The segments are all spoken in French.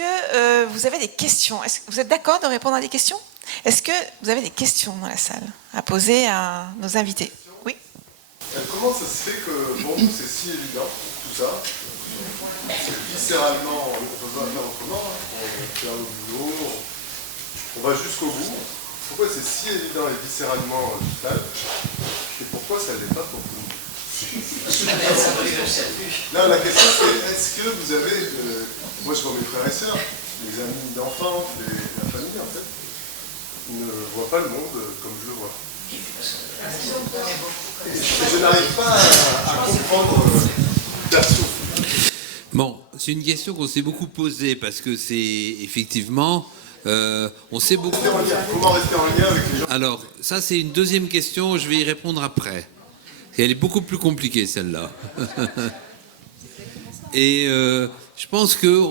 que vous avez des questions? Est-ce que vous êtes d'accord de répondre à des questions? Est-ce que vous avez des questions dans la salle à poser à nos invités? Oui. Comment ça se fait que pour nous c'est si évident, tout ça? Viscéralement, on ne peut pas faire autrement. On fait un boulot, on va jusqu'au bout. Pourquoi c'est si évident et viscéralement vital? Et pourquoi ça ne l'est pas pour tout le monde? Non, la question c'est, est-ce que vous avez, moi je vois mes frères et sœurs, les amis d'enfance, la famille en fait, ils ne voient pas le monde comme je le vois. Et je n'arrive pas à comprendre l'action. Bon, c'est une question qu'on s'est beaucoup posée parce que c'est effectivement, on sait beaucoup. Comment rester en lien avec les gens? Alors, ça c'est une deuxième question, je vais y répondre après. Elle est beaucoup plus compliquée celle-là. Et je pense que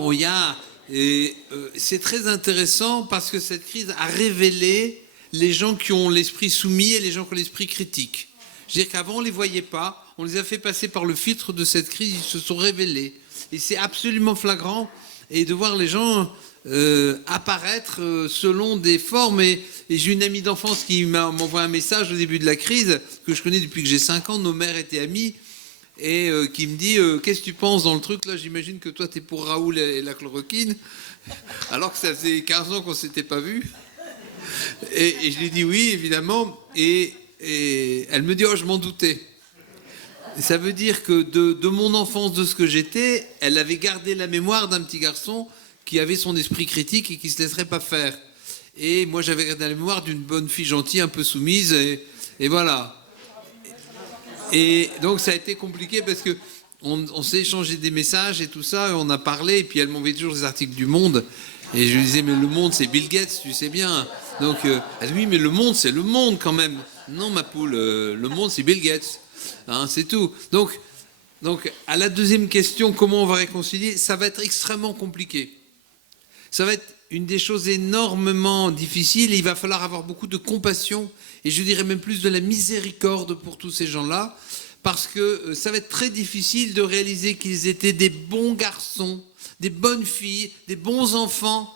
c'est très intéressant parce que cette crise a révélé les gens qui ont l'esprit soumis et les gens qui ont l'esprit critique. Je veux dire qu'avant on ne les voyait pas, on les a fait passer par le filtre de cette crise, ils se sont révélés. Et c'est absolument flagrant, et de voir les gens apparaître selon des formes. Et j'ai une amie d'enfance qui m'envoie un message au début de la crise, que je connais depuis que j'ai 5 ans, nos mères étaient amies, et qui me dit qu'est-ce que tu penses dans le truc là? J'imagine que toi t'es pour Raoul et la chloroquine, alors que ça faisait 15 ans qu'on s'était pas vus. Et je lui dis oui, évidemment, et elle me dit oh je m'en doutais. Ça veut dire que de mon enfance, de ce que j'étais, elle avait gardé la mémoire d'un petit garçon qui avait son esprit critique et qui ne se laisserait pas faire. Et moi, j'avais gardé la mémoire d'une bonne fille gentille, un peu soumise, et voilà. Et donc, ça a été compliqué parce que on s'est échangé des messages et tout ça, et on a parlé, et puis elle m'envoyait toujours des articles du Monde, et je lui disais, mais le Monde, c'est Bill Gates, tu sais bien. Donc, elle dit, oui, mais le Monde, c'est le Monde quand même. Non, ma poule, le Monde, c'est Bill Gates. Hein, c'est tout. Donc, à la deuxième question, comment on va réconcilier? Ça va être extrêmement compliqué. Ça va être une des choses énormément difficiles et il va falloir avoir beaucoup de compassion et je dirais même plus de la miséricorde pour tous ces gens-là parce que ça va être très difficile de réaliser qu'ils étaient des bons garçons, des bonnes filles, des bons enfants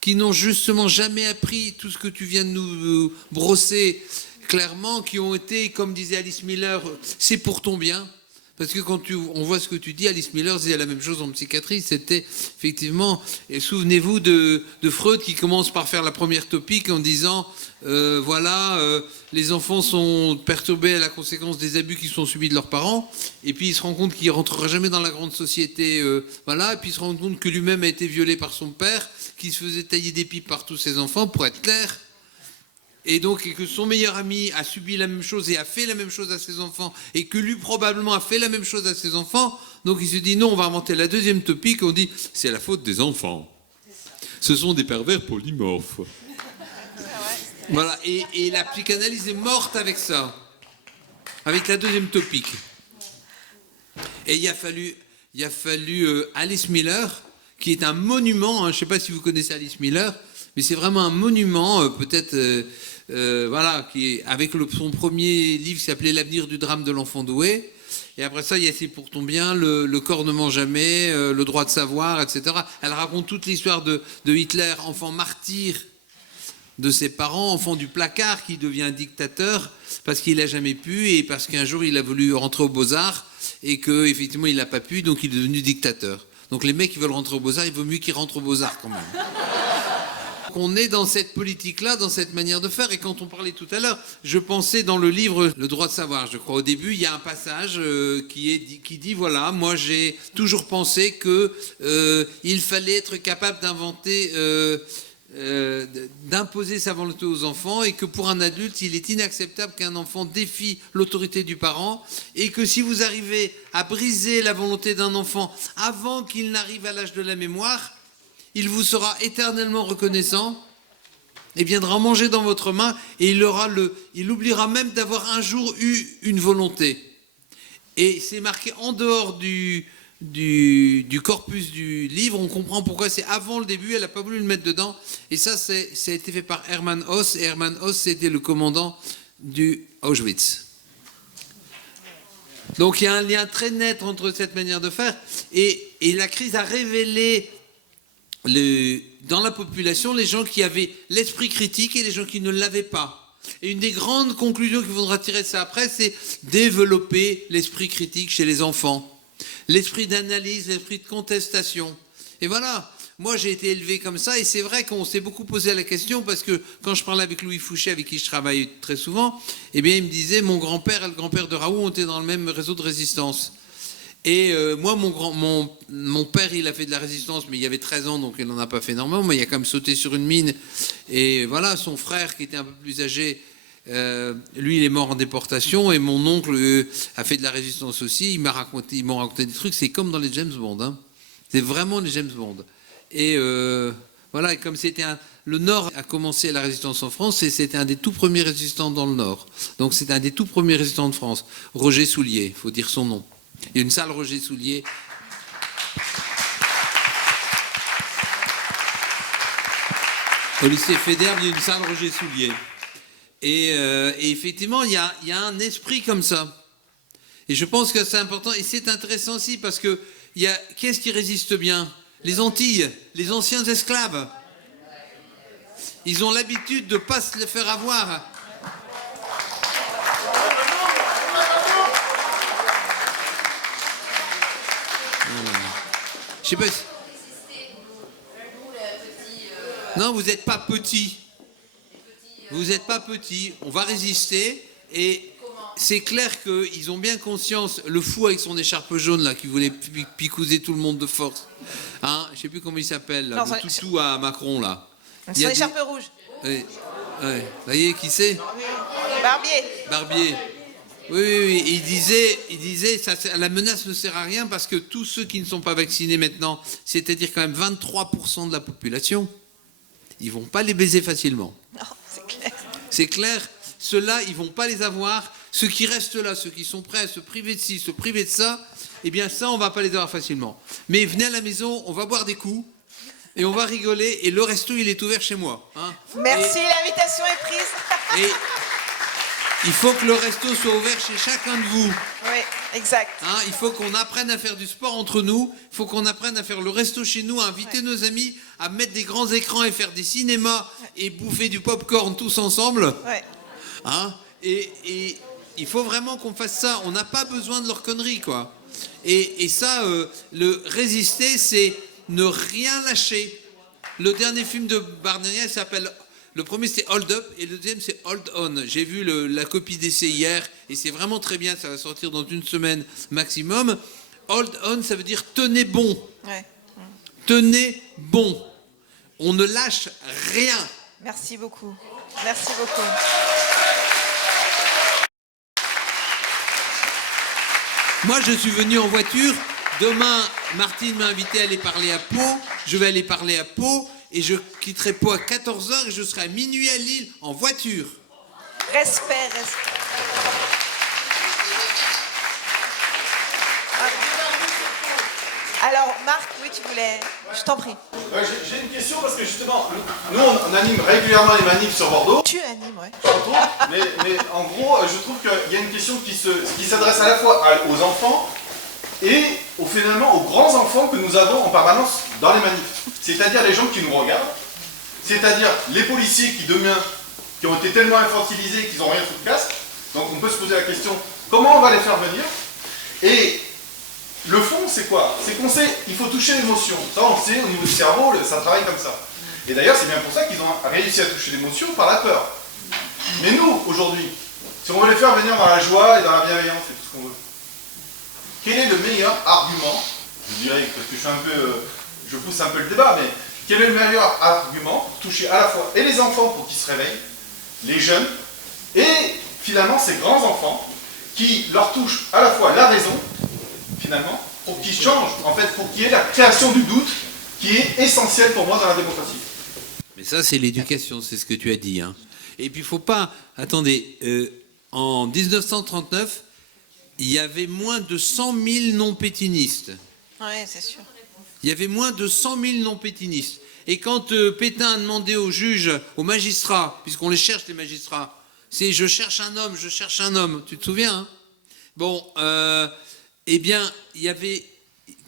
qui n'ont justement jamais appris tout ce que tu viens de nous brosser clairement, qui ont été, comme disait Alice Miller, c'est pour ton bien. Parce que quand on voit ce que tu dis, Alice Miller disait la même chose en psychiatrie, c'était effectivement, et souvenez-vous de Freud qui commence par faire la première topique en disant, les enfants sont perturbés à la conséquence des abus qui sont subis de leurs parents, et puis il se rend compte qu'il ne rentrera jamais dans la grande société, et puis il se rend compte que lui-même a été violé par son père, qu'il se faisait tailler des pipes par tous ses enfants, pour être clair. Et donc, et que son meilleur ami a subi la même chose et a fait la même chose à ses enfants, et que lui probablement a fait la même chose à ses enfants, donc il se dit non, on va inventer la deuxième topique, on dit c'est la faute des enfants. Ce sont des pervers polymorphes. Voilà, et la psychanalyse est morte avec ça, avec la deuxième topique. Et il a fallu Alice Miller, qui est un monument, hein, je ne sais pas si vous connaissez Alice Miller, mais c'est vraiment un monument, peut-être, qui est avec son premier livre qui s'appelait L'avenir du drame de l'enfant doué. Et après ça, il y a C'est pour ton bien, le corps ne ment jamais, le droit de savoir, etc. Elle raconte toute l'histoire de Hitler, enfant martyr de ses parents, enfant du placard qui devient dictateur parce qu'il n'a jamais pu et parce qu'un jour il a voulu rentrer aux Beaux-Arts et qu'effectivement il n'a pas pu, donc il est devenu dictateur. Donc les mecs qui veulent rentrer aux Beaux-Arts, il vaut mieux qu'ils rentrent aux Beaux-Arts quand même. On est dans cette politique-là, dans cette manière de faire. Et quand on parlait tout à l'heure, je pensais dans le livre Le droit de savoir, je crois, au début, il y a un passage qui dit, voilà, moi j'ai toujours pensé qu'il fallait être capable d'imposer sa volonté aux enfants et que pour un adulte, il est inacceptable qu'un enfant défie l'autorité du parent et que si vous arrivez à briser la volonté d'un enfant avant qu'il n'arrive à l'âge de la mémoire, il vous sera éternellement reconnaissant et viendra manger dans votre main et il oubliera même d'avoir un jour eu une volonté. Et c'est marqué en dehors du corpus du livre, on comprend pourquoi c'est avant le début, elle n'a pas voulu le mettre dedans. Et ça a été fait par Hermann Hoss, et Hermann Hoss, c'était le commandant du Auschwitz. Donc il y a un lien très net entre cette manière de faire, et la crise a révélé dans la population les gens qui avaient l'esprit critique et les gens qui ne l'avaient pas. Et une des grandes conclusions qu'il faudra tirer de ça après, c'est développer l'esprit critique chez les enfants. L'esprit d'analyse, l'esprit de contestation. Et voilà, moi j'ai été élevé comme ça et c'est vrai qu'on s'est beaucoup posé la question parce que quand je parlais avec Louis Fouché, avec qui je travaille très souvent, eh bien il me disait mon grand-père et le grand-père de Raoult ont été dans le même réseau de résistance. Et moi, mon père, il a fait de la résistance, mais il avait 13 ans, donc il n'en a pas fait énormément, mais il a quand même sauté sur une mine. Et voilà, son frère, qui était un peu plus âgé, lui, il est mort en déportation, et mon oncle a fait de la résistance aussi. Ils m'ont raconté des trucs, c'est comme dans les James Bond. Hein. C'est vraiment les James Bond. Et voilà, et comme c'était le Nord a commencé la résistance en France, et c'était un des tout premiers résistants dans le Nord. Donc c'était un des tout premiers résistants de France. Roger Soulier, il faut dire son nom. Il y a une salle Roger Soulier. Au lycée Fédère, il y a une salle Roger Soulier. Et effectivement, il y a un esprit comme ça. Et je pense que c'est important. Et c'est intéressant aussi parce que qu'est-ce qui résiste bien? Les Antilles, les anciens esclaves. Ils ont l'habitude de ne pas se les faire avoir. Je sais pas si... Non, vous n'êtes pas petit. Vous n'êtes pas petit. On va résister. Et c'est clair qu'ils ont bien conscience. Le fou avec son écharpe jaune, là, qui voulait picouser tout le monde de force. Hein, je ne sais plus comment il s'appelle. Là, le toutou à Macron, là. Son écharpe rouge. Oui. Ouais. Vous voyez qui c'est? Barbier. Oui. Il disait la menace ne sert à rien parce que tous ceux qui ne sont pas vaccinés maintenant, c'est-à-dire quand même 23% de la population, ils ne vont pas les baiser facilement. Non, c'est clair. C'est clair, ceux-là, ils ne vont pas les avoir. Ceux qui restent là, ceux qui sont prêts à se priver de ci, se priver de ça, eh bien ça, on ne va pas les avoir facilement. Mais venez à la maison, on va boire des coups et on va rigoler et le resto, il est ouvert chez moi. Hein. Merci, l'invitation est prise. Et il faut que le resto soit ouvert chez chacun de vous. Oui, exact. Hein, il faut qu'on apprenne à faire du sport entre nous. Il faut qu'on apprenne à faire le resto chez nous, à inviter nos amis, à mettre des grands écrans et faire des cinémas et bouffer du popcorn tous ensemble. Ouais. Hein, et il faut vraiment qu'on fasse ça. On n'a pas besoin de leur connerie, quoi. Et ça, le résister, c'est ne rien lâcher. Le dernier film de Barnier s'appelle... Le premier, c'est Hold Up, et le deuxième, c'est Hold On. J'ai vu la copie d'essai hier, et c'est vraiment très bien, ça va sortir dans une semaine maximum. Hold On, ça veut dire tenez bon. Ouais. Tenez bon. On ne lâche rien. Merci beaucoup. Merci beaucoup. Moi, je suis venu en voiture. Demain, Martine m'a invité à aller parler à Pau. Je vais aller parler à Pau. Et je quitterai Pau à 14h et je serai à minuit à Lille en voiture. Respect. Alors, Marc, oui, tu voulais... Je t'en prie. J'ai une question parce que justement, nous on anime régulièrement les manifs sur Bordeaux. Tu animes, ouais. Mais en gros, je trouve qu'il y a une question qui s'adresse à la fois aux enfants et finalement aux grands enfants que nous avons en permanence dans les manifs. C'est-à-dire les gens qui nous regardent, c'est-à-dire les policiers qui ont été tellement infantilisés qu'ils n'ont rien sous le casque. Donc on peut se poser la question, comment on va les faire venir? Et le fond, c'est quoi? C'est qu'on sait, il faut toucher l'émotion. Ça, on sait, au niveau du cerveau, ça travaille comme ça. Et d'ailleurs, c'est bien pour ça qu'ils ont réussi à toucher l'émotion par la peur. Mais nous, aujourd'hui, si on veut les faire venir dans la joie et dans la bienveillance et tout ce qu'on veut, quel est le meilleur argument? Je dirais, parce que je pousse un peu le débat, mais quel est le meilleur argument pour toucher à la fois et les enfants pour qu'ils se réveillent, les jeunes, et finalement ces grands enfants qui leur touchent à la fois la raison, finalement, pour qu'ils changent, en fait, pour qu'il y ait la création du doute qui est essentielle pour moi dans la démocratie. Mais ça, c'est l'éducation, c'est ce que tu as dit. Hein. Et puis, il ne faut pas... Attendez, en 1939, il y avait moins de 100 000 non-pétinistes. Oui, c'est sûr. Il y avait moins de 100 000 non-pétinistes. Et quand Pétain a demandé aux juges, aux magistrats, puisqu'on les cherche, les magistrats, c'est « je cherche un homme, je cherche un homme ». Tu te souviens, hein? Bon, eh bien, il y avait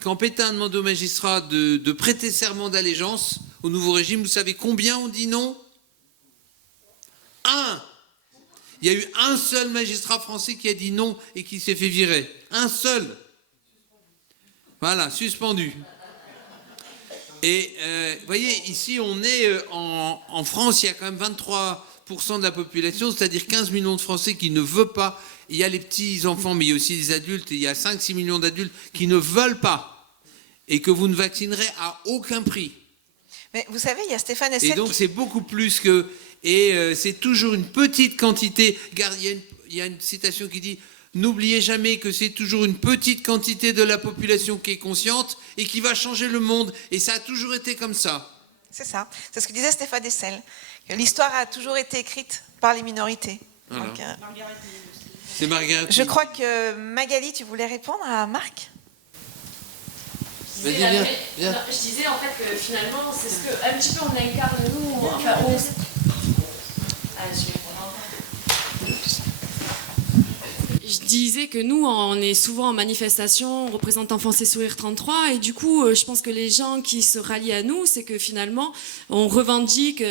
quand Pétain demande aux magistrats de prêter serment d'allégeance au nouveau régime, vous savez combien ont dit non? Un. Il y a eu un seul magistrat français qui a dit non et qui s'est fait virer. Un seul. Voilà, suspendu. Et vous voyez, ici, on est en France, il y a quand même 23% de la population, c'est-à-dire 15 millions de Français qui ne veulent pas. Il y a les petits-enfants, mais il y a aussi les adultes, et il y a 5-6 millions d'adultes qui ne veulent pas. Et que vous ne vaccinerez à aucun prix. Mais vous savez, il y a Stéphane Hessel. Et donc, c'est beaucoup plus que... Et c'est toujours une petite quantité. Regarde, il y a une citation qui dit « N'oubliez jamais que c'est toujours une petite quantité de la population qui est consciente et qui va changer le monde. » Et ça a toujours été comme ça. C'est ça. C'est ce que disait Stéphane Hessel. Que l'histoire a toujours été écrite par les minorités. Voilà. Donc, c'est Margaret. je crois que Magali, tu voulais répondre à Marc? Vas-y, viens. Je disais en fait que finalement, c'est ce que un petit peu on incarne nous. Enfin, je disais que nous, on est souvent en manifestation représentant Français Sourire 33 et du coup, je pense que les gens qui se rallient à nous, c'est que finalement, on revendique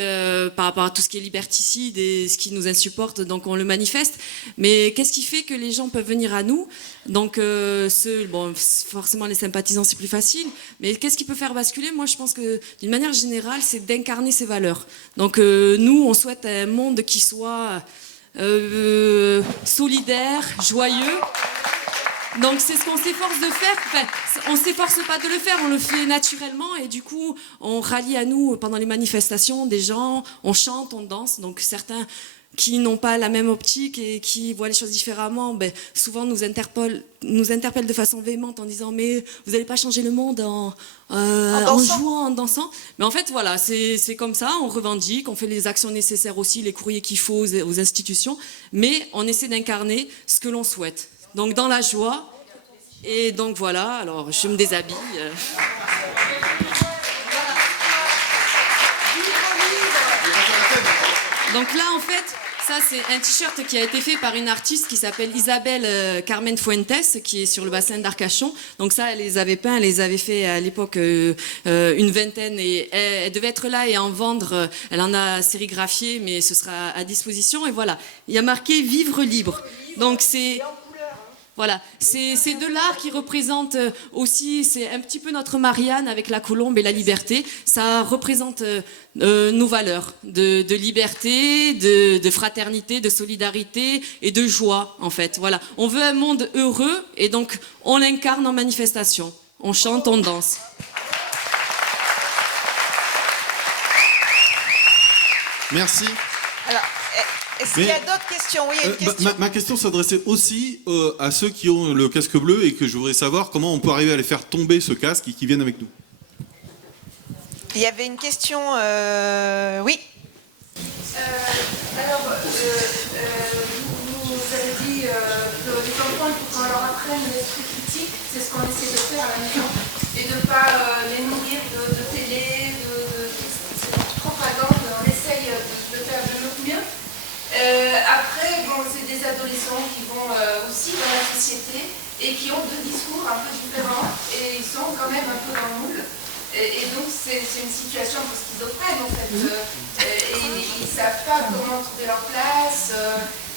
par rapport à tout ce qui est liberticide et ce qui nous insupporte, donc on le manifeste. Mais qu'est-ce qui fait que les gens peuvent venir à nous? Donc, bon, forcément, les sympathisants, c'est plus facile. Mais qu'est-ce qui peut faire basculer? Moi, je pense que d'une manière générale, c'est d'incarner ces valeurs. Donc, nous, on souhaite un monde qui soit solidaire, joyeux. Donc c'est ce qu'on s'efforce de faire. Enfin, on s'efforce pas de le faire, on le fait naturellement et du coup on rallie à nous pendant les manifestations des gens, on chante, on danse. Donc certains qui n'ont pas la même optique et qui voient les choses différemment, ben, souvent nous interpellent de façon véhémente en disant mais vous n'allez pas changer le monde en jouant, en dansant. Mais en fait voilà, c'est comme ça, on revendique, on fait les actions nécessaires aussi, les courriers qu'il faut aux institutions, mais on essaie d'incarner ce que l'on souhaite. Donc dans la joie, et donc voilà, alors je me déshabille. Donc là en fait, ça c'est un t-shirt qui a été fait par une artiste qui s'appelle Isabelle Carmen Fuentes, qui est sur le bassin d'Arcachon. Donc ça, elle les avait peints, elle les avait fait à l'époque une vingtaine et elle devait être là et en vendre. Elle en a sérigraphié, mais ce sera à disposition. Et voilà, il y a marqué « Vivre libre ». Donc c'est... Voilà, c'est de l'art qui représente aussi, c'est un petit peu notre Marianne avec la colombe et la liberté. Ça représente nos valeurs de liberté, de fraternité, de solidarité et de joie en fait. Voilà, on veut un monde heureux et donc on l'incarne en manifestation. On chante, on danse. Merci. Alors, est-ce qu'il y a d'autres questions? Oui, il y a une question. Ma question s'adressait aussi à ceux qui ont le casque bleu et que je voudrais savoir comment on peut arriver à les faire tomber ce casque et qui viennent avec nous. Il y avait une question, oui. Alors, vous avez dit que les enfants, il faut qu'on leur apprenne l'esprit critique, c'est ce qu'on essaie de faire à la maison, et de ne pas les nourrir de télé, de propagande, on essaye de faire de notre mieux. Après, bon, c'est des adolescents qui vont aussi dans la société et qui ont deux discours un peu différents et ils sont quand même un peu dans le moule. Et donc c'est une situation un peu schizophrène en fait. Et ils ne savent pas comment trouver leur place.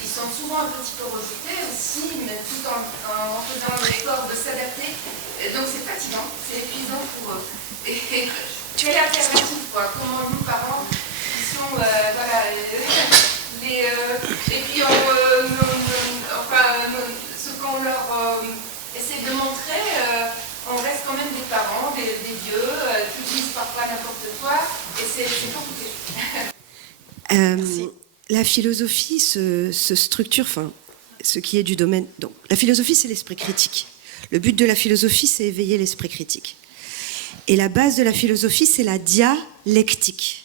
Ils sont souvent un petit peu rejetés aussi, mais tout en faisant l'effort de s'adapter. Donc c'est fatigant, c'est épuisant pour eux. Et quelle alternative quoi? Comment nous parents qui sont voilà. Et puis ce qu'on leur essaie de montrer, on reste quand même des parents, des vieux, qui disent parfois n'importe quoi, et c'est compliqué. La philosophie se structure, enfin, ce qui est du domaine... Donc, la philosophie, c'est l'esprit critique. Le but de la philosophie, c'est éveiller l'esprit critique. Et la base de la philosophie, c'est la dialectique.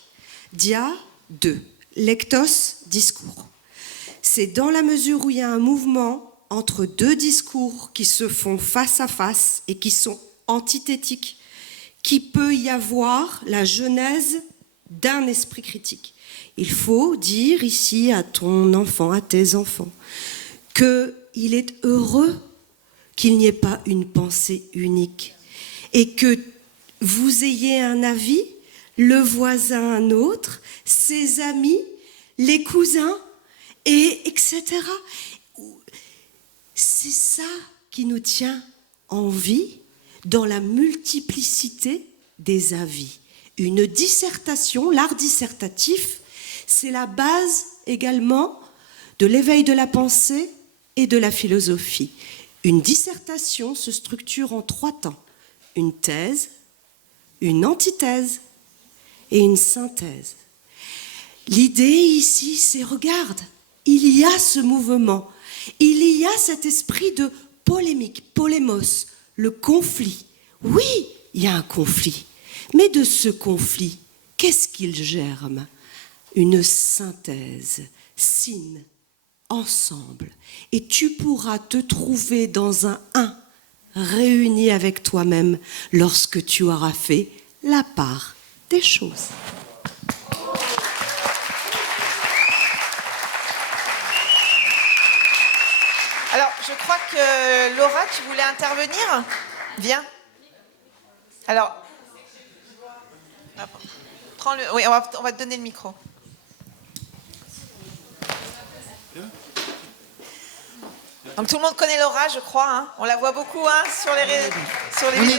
Dia, deux. Lectos, discours. C'est dans la mesure où il y a un mouvement entre deux discours qui se font face à face et qui sont antithétiques, qu'il peut y avoir la genèse d'un esprit critique. Il faut dire ici à ton enfant, à tes enfants, qu'il est heureux qu'il n'y ait pas une pensée unique et que vous ayez un avis, le voisin un autre, ses amis, les cousins, et etc. C'est ça qui nous tient en vie dans la multiplicité des avis. Une dissertation, l'art dissertatif, c'est la base également de l'éveil de la pensée et de la philosophie. Une dissertation se structure en 3 temps. Une thèse, une antithèse et une synthèse. L'idée ici, c'est regarde, il y a ce mouvement, il y a cet esprit de polémique, polémos, le conflit. Oui, il y a un conflit, mais de ce conflit, qu'est-ce qu'il germe? Une synthèse, syn, ensemble. Et tu pourras te trouver dans un réuni avec toi-même lorsque tu auras fait la part des choses. Alors, je crois que Laura, tu voulais intervenir? Viens. Alors, prends-le. Oui, on va te donner le micro. Donc tout le monde connaît Laura, je crois. Hein. On la voit beaucoup sur les vidéos.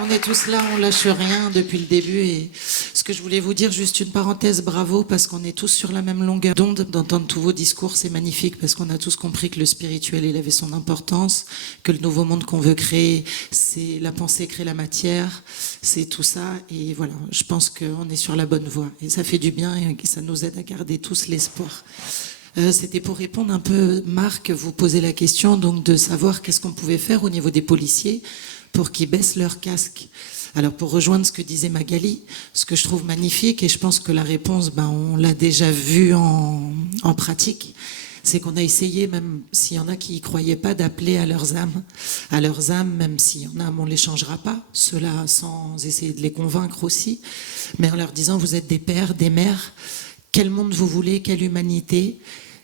On est tous là, on lâche rien depuis le début. Et ce que je voulais vous dire, juste une parenthèse, bravo, parce qu'on est tous sur la même longueur d'onde. D'entendre tous vos discours, c'est magnifique, parce qu'on a tous compris que le spirituel, il avait son importance, que le nouveau monde qu'on veut créer, c'est la pensée crée la matière, c'est tout ça. Et voilà, je pense qu'on est sur la bonne voie. Et ça fait du bien et ça nous aide à garder tous l'espoir. C'était pour répondre un peu, Marc, vous posez la question donc de savoir qu'est-ce qu'on pouvait faire au niveau des policiers pour qu'ils baissent leur casque. Alors pour rejoindre ce que disait Magali, ce que je trouve magnifique, et je pense que la réponse, on l'a déjà vue en pratique, c'est qu'on a essayé, même s'il y en a qui y croyaient pas, d'appeler à leurs âmes, même s'il y en a, on les changera pas, ceux-là sans essayer de les convaincre aussi, mais en leur disant vous êtes des pères, des mères, quel monde vous voulez, quelle humanité.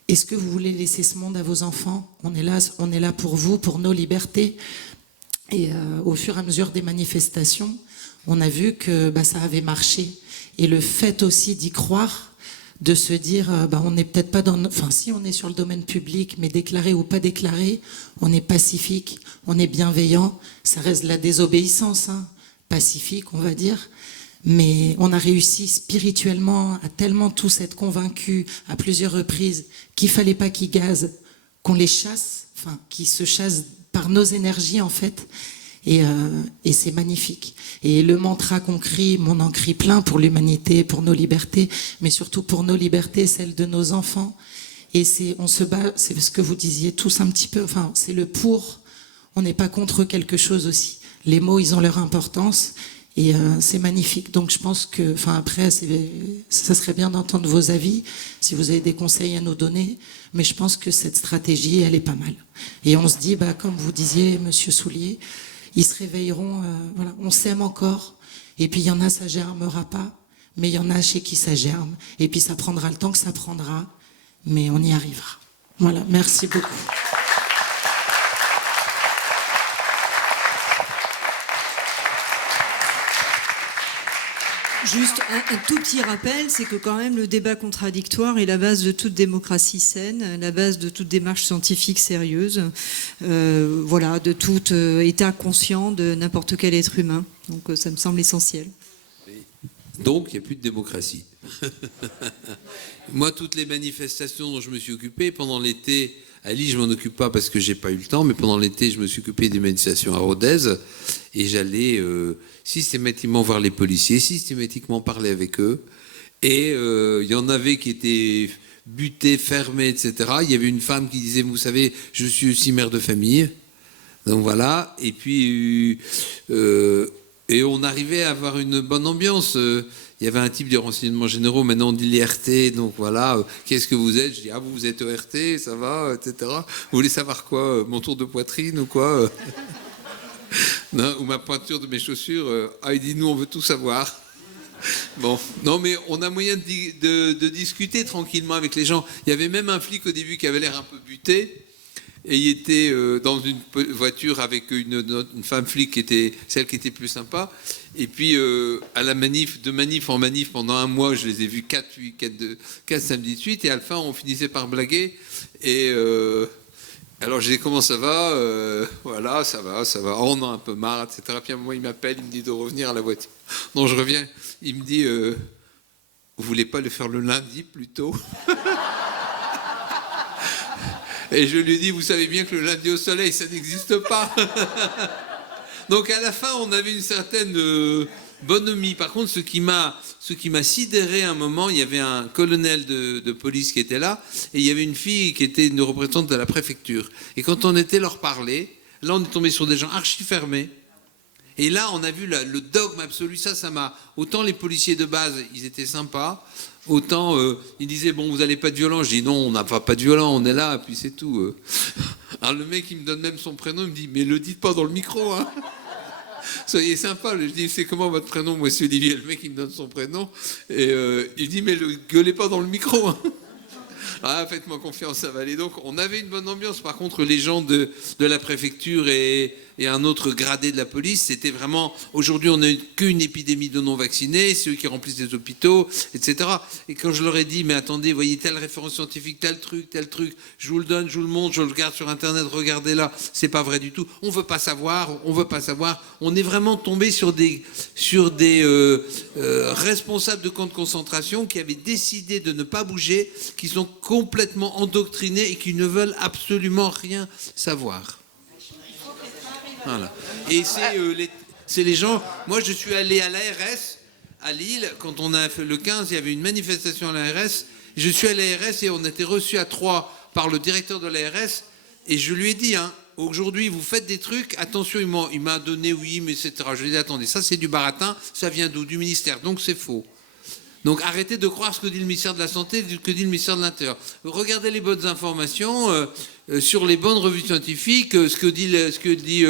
Est-ce que vous voulez laisser ce monde à vos enfants? On est là pour vous, pour nos libertés. Et au fur et à mesure des manifestations, on a vu que ça avait marché. Et le fait aussi d'y croire, de se dire, on n'est peut-être pas dans... Enfin, si on est sur le domaine public, mais déclaré ou pas déclaré, on est pacifique, on est bienveillant. Ça reste de la désobéissance, pacifique, on va dire. Mais on a réussi spirituellement à tellement tous être convaincus à plusieurs reprises qu'il fallait pas qu'ils gazent, qu'on les chasse, qu'ils se chassent par nos énergies en fait. Et c'est magnifique. Et le mantra qu'on crie, on en crie plein pour l'humanité, pour nos libertés, mais surtout pour nos libertés, celles de nos enfants. Et on se bat, c'est ce que vous disiez tous un petit peu, c'est le pour, on n'est pas contre quelque chose aussi. Les mots, ils ont leur importance. Et c'est magnifique. Donc je pense que, après, ça serait bien d'entendre vos avis, si vous avez des conseils à nous donner. Mais je pense que cette stratégie, elle est pas mal. Et on se dit, comme vous disiez, Monsieur Soulier, ils se réveilleront. Voilà, on s'aime encore. Et puis il y en a, ça germera pas. Mais il y en a chez qui ça germe. Et puis ça prendra le temps que ça prendra. Mais on y arrivera. Voilà, merci beaucoup. Juste un tout petit rappel, c'est que quand même le débat contradictoire est la base de toute démocratie saine, la base de toute démarche scientifique sérieuse, de tout état conscient de n'importe quel être humain. Donc ça me semble essentiel. Donc il n'y a plus de démocratie. Moi, toutes les manifestations dont je me suis occupé pendant l'été, à Lille, je m'en occupe pas parce que j'ai pas eu le temps, mais pendant l'été, je me suis occupé des manifestations à Rodez et j'allais systématiquement voir les policiers, systématiquement parler avec eux. Et il y en avait qui étaient butés, fermés, etc. Il y avait une femme qui disait, vous savez, je suis aussi mère de famille. Donc voilà. Et puis, et on arrivait à avoir une bonne ambiance. Il y avait un type des renseignements généraux, maintenant on dit les RT, donc voilà, qu'est-ce que vous êtes? Je dis, vous êtes au RT, ça va, etc. Vous voulez savoir quoi? Mon tour de poitrine ou quoi? Non, ou ma pointure de mes chaussures? Il dit, nous on veut tout savoir. Bon, non mais on a moyen de discuter tranquillement avec les gens. Il y avait même un flic au début qui avait l'air un peu buté, et il était dans une voiture avec une femme flic qui était celle qui était plus sympa. Et puis à la manif, de manif en manif, pendant un mois, je les ai vus 4 samedis de suite, et à la fin, on finissait par blaguer. Et alors j'ai dit comment ça va, voilà, ça va, oh, on en a un peu marre, etc. Puis à un moment, il m'appelle, il me dit de revenir à la voiture. Donc je reviens, il me dit, vous voulez pas le faire le lundi plutôt? Et je lui ai dit, vous savez bien que le lundi au soleil, ça n'existe pas. Donc à la fin, on avait une certaine bonhomie. Par contre, ce qui m'a sidéré à un moment, il y avait un colonel de police qui était là, et il y avait une fille qui était une représentante de la préfecture. Et quand on était leur parler, là on est tombé sur des gens archi fermés. Et là, on a vu le dogme absolu. Ça m'a... Autant les policiers de base, ils étaient sympas, autant ils disaient, bon, vous n'allez pas de violent. Je dis, non, on n'a pas de violent, on est là, puis c'est tout. Alors le mec, il me donne même son prénom, il me dit, mais le dites pas dans le micro, hein. Soyez sympa. Je dis, c'est comment votre prénom, monsieur Olivier? Le mec, il me donne son prénom. Et il dit, mais gueulez pas dans le micro, hein. Ah, faites-moi confiance, ça va aller. Donc, on avait une bonne ambiance. Par contre, les gens de la préfecture et un autre gradé de la police, c'était vraiment... Aujourd'hui, on n'a qu'une épidémie de non-vaccinés, c'est eux qui remplissent les hôpitaux, etc. Et quand je leur ai dit, mais attendez, voyez, telle référence scientifique, tel truc, je vous le donne, je vous le montre, je le regarde sur Internet, regardez là, c'est pas vrai du tout. On veut pas savoir. On est vraiment tombé sur des responsables de camps de concentration qui avaient décidé de ne pas bouger, qui sont complètement endoctrinés et qui ne veulent absolument rien savoir. Voilà. Et c'est les gens... Moi, je suis allé à l'ARS, à Lille, quand on a fait le 15, il y avait une manifestation à l'ARS. Je suis allé à l'ARS et on a été reçus à 3 par le directeur de l'ARS. Et je lui ai dit, hein, aujourd'hui, vous faites des trucs, attention, il m'a donné oui, mais etc. Je lui ai dit, attendez, ça c'est du baratin, ça vient d'où? Du ministère, donc c'est faux. Donc arrêtez de croire ce que dit le ministère de la Santé, ce que dit le ministère de l'Intérieur. Regardez les bonnes informations sur les bonnes revues scientifiques, ce que dit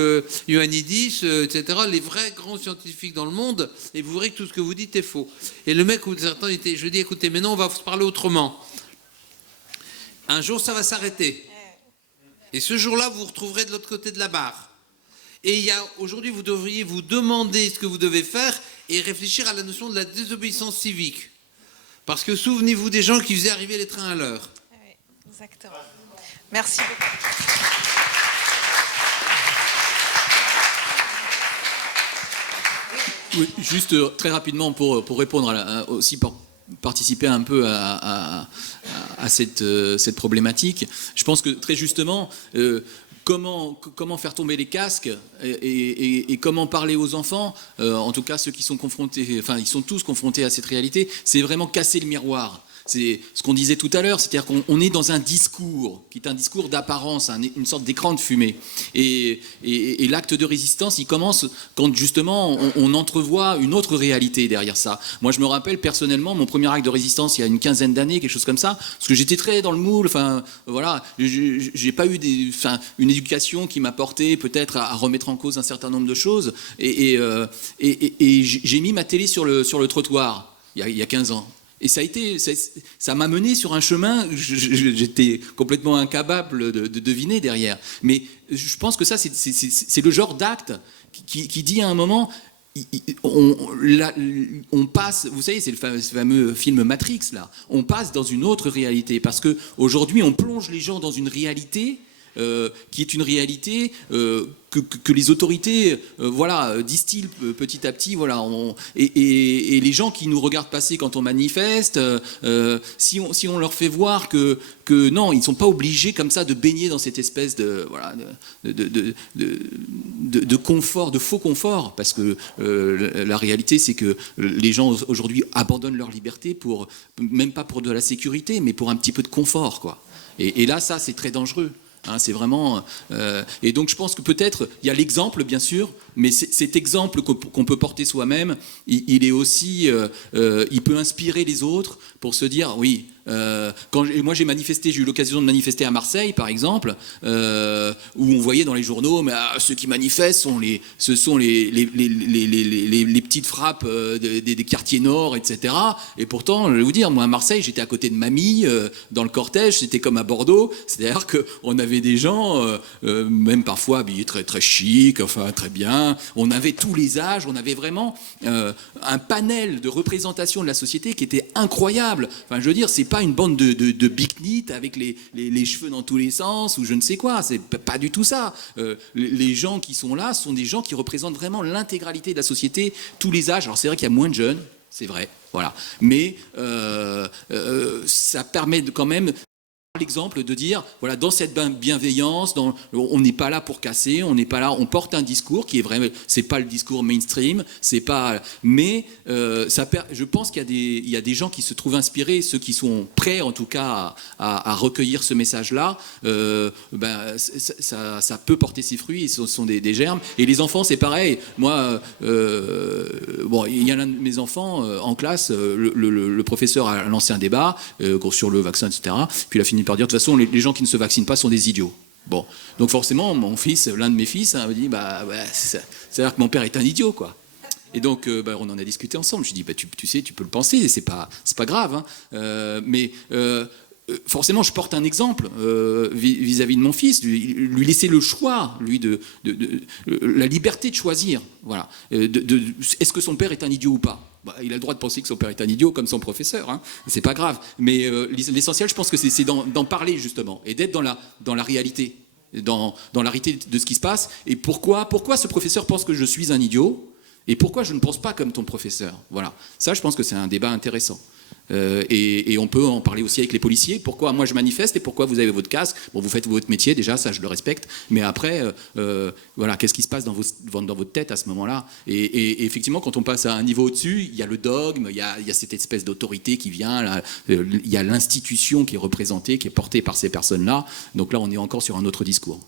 Ioannidis, etc. Les vrais grands scientifiques dans le monde, et vous verrez que tout ce que vous dites est faux. Et le mec, je lui ai dit, écoutez, maintenant on va se parler autrement. Un jour, ça va s'arrêter. Et ce jour-là, vous vous retrouverez de l'autre côté de la barre. Et aujourd'hui, vous devriez vous demander ce que vous devez faire et réfléchir à la notion de la désobéissance civique. Parce que souvenez-vous des gens qui faisaient arriver les trains à l'heure. Oui, exactement. Merci beaucoup. Oui, juste très rapidement pour répondre aussi pour participer un peu à cette problématique. Je pense que très justement... Comment faire tomber les casques et comment parler aux enfants, en tout cas ceux qui sont confrontés, enfin ils sont tous confrontés à cette réalité, c'est vraiment casser le miroir. C'est ce qu'on disait tout à l'heure, c'est-à-dire qu'on est dans un discours qui est un discours d'apparence, une sorte d'écran de fumée. Et l'acte de résistance, il commence quand justement on entrevoit une autre réalité derrière ça. Moi, je me rappelle personnellement mon premier acte de résistance il y a une quinzaine d'années, quelque chose comme ça, parce que j'étais très dans le moule. Enfin, voilà, j'ai pas eu une éducation qui m'a porté peut-être à remettre en cause un certain nombre de choses. Et j'ai mis ma télé sur le trottoir il y a 15 ans. Et ça m'a mené sur un chemin, j'étais complètement incapable de deviner derrière. Mais je pense que ça, c'est le genre d'acte qui dit à un moment, on passe, vous savez, c'est le fameux film Matrix, là, on passe dans une autre réalité, parce qu'aujourd'hui, on plonge les gens dans une réalité qui est une réalité que les autorités distillent petit à petit. Voilà, et les gens qui nous regardent passer quand on manifeste, si on leur fait voir que non, ils ne sont pas obligés comme ça de baigner dans cette espèce de confort, de faux confort, parce que la réalité c'est que les gens aujourd'hui abandonnent leur liberté même pas pour de la sécurité, mais pour un petit peu de confort, quoi. Et là, ça, c'est très dangereux. Hein, c'est vraiment... et donc je pense que peut-être, il y a l'exemple bien sûr, mais cet exemple qu'on peut porter soi-même, il est aussi, il peut inspirer les autres pour se dire, oui, moi j'ai eu l'occasion de manifester à Marseille par exemple, où on voyait dans les journaux, mais ceux qui manifestent ce sont les petites frappes des quartiers nord, etc. Et pourtant, je vais vous dire, moi à Marseille, j'étais à côté de Mamie, dans le cortège, c'était comme à Bordeaux, c'est-à-dire qu'on avait des gens, même parfois habillés très, très chic, enfin très bien, on avait tous les âges, on avait vraiment un panel de représentation de la société qui était incroyable. Enfin, je veux dire, c'est pas une bande de biknit avec les cheveux dans tous les sens ou je ne sais quoi, c'est pas du tout ça. Les gens qui sont là sont des gens qui représentent vraiment l'intégralité de la société, tous les âges. Alors c'est vrai qu'il y a moins de jeunes, c'est vrai, voilà. Mais ça permet quand même l'exemple de dire, voilà, dans cette bienveillance, on n'est pas là pour casser, on n'est pas là, on porte un discours qui est vrai, c'est pas le discours mainstream, c'est pas, mais je pense qu'il y a des gens qui se trouvent inspirés, ceux qui sont prêts en tout cas à recueillir ce message-là, ça peut porter ses fruits, ce sont des germes. Et les enfants, c'est pareil. Moi, il y a l'un de mes enfants en classe, le professeur a lancé un débat sur le vaccin, etc. Puis il a fini par dire, de toute façon, les gens qui ne se vaccinent pas sont des idiots. Bon, donc forcément, l'un de mes fils, me dit, c'est-à-dire que mon père est un idiot, quoi. Et donc, on en a discuté ensemble. Je lui dis, tu sais, tu peux le penser, c'est pas grave, hein. Mais forcément, je porte un exemple vis-à-vis de mon fils, lui laisser le choix, la liberté de choisir. Voilà. Est-ce que son père est un idiot ou pas ? Il a le droit de penser que son père est un idiot, comme son professeur, hein. C'est pas grave. Mais l'essentiel, je pense que c'est d'en parler, justement, et d'être dans la réalité, dans la réalité de ce qui se passe. Et pourquoi ce professeur pense que je suis un idiot ? Et pourquoi je ne pense pas comme ton professeur ? Voilà. Ça, je pense que c'est un débat intéressant. Et on peut en parler aussi avec les policiers. Pourquoi moi je manifeste et pourquoi vous avez votre casque ? Bon, vous faites votre métier, déjà, ça je le respecte. Mais après, voilà, qu'est-ce qui se passe dans votre tête à ce moment-là ? Et effectivement, quand on passe à un niveau au-dessus, il y a le dogme, il y a cette espèce d'autorité qui vient, là, il y a l'institution qui est représentée, qui est portée par ces personnes-là. Donc là, on est encore sur un autre discours.